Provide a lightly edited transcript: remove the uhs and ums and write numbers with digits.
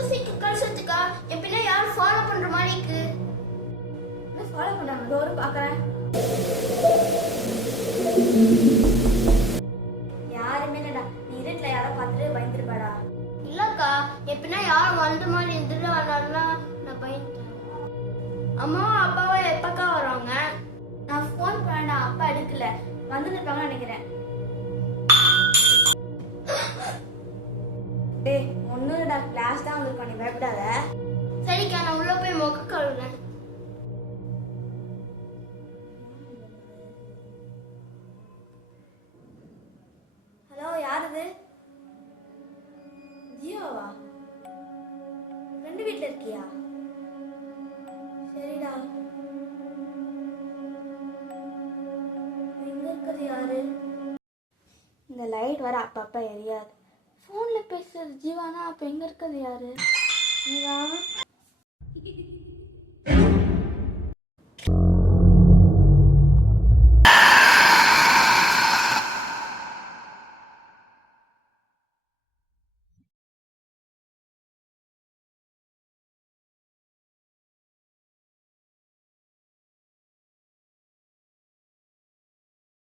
கழிச்சதுக்கா எப்படின்னா யாரும் ஃபாலோ பண்ற மாதிரி இருக்கு. ஃபாலோ பண்றாங்க, டோரும் பாக்குறேன். யாருமே இல்லடா, நீ இருட்டுல யாரோ பார்த்துட்டு பயந்துருப்பாடா. இல்லக்கா எப்படின்னா யாரும் வந்த மாதிரி இருந்துட்டு அதனால நான் பயந்துட்டேன். அம்மாவும் அப்பாவும் எப்பக்கா வருவாங்க? நான் ஃபோன் பண்ணா அப்பா எடுக்கல, வந்துட்டு இருப்பாங்கன்னு நினைக்கிறேன். டேய் ஒன்னும் இல்லடா, கிளாஸ் தான் வந்து பண்ணி பயப்படாத. சரிக்கா நான் உள்ள போய் மொக்க கழுவுறேன். ஹலோ, யார் இது? ஜியோவா? ஃப்ரெண்டு வீட்டில் இருக்கியா? சரிடா. எங்க இருக்கிறது யாரு? இந்த லைட் வர அப்பப்ப எரியாது. ஃபோன்ல பேசுறது ஜீவானா, அப்ப எங்க இருக்கிறது யாரு? ஜீவா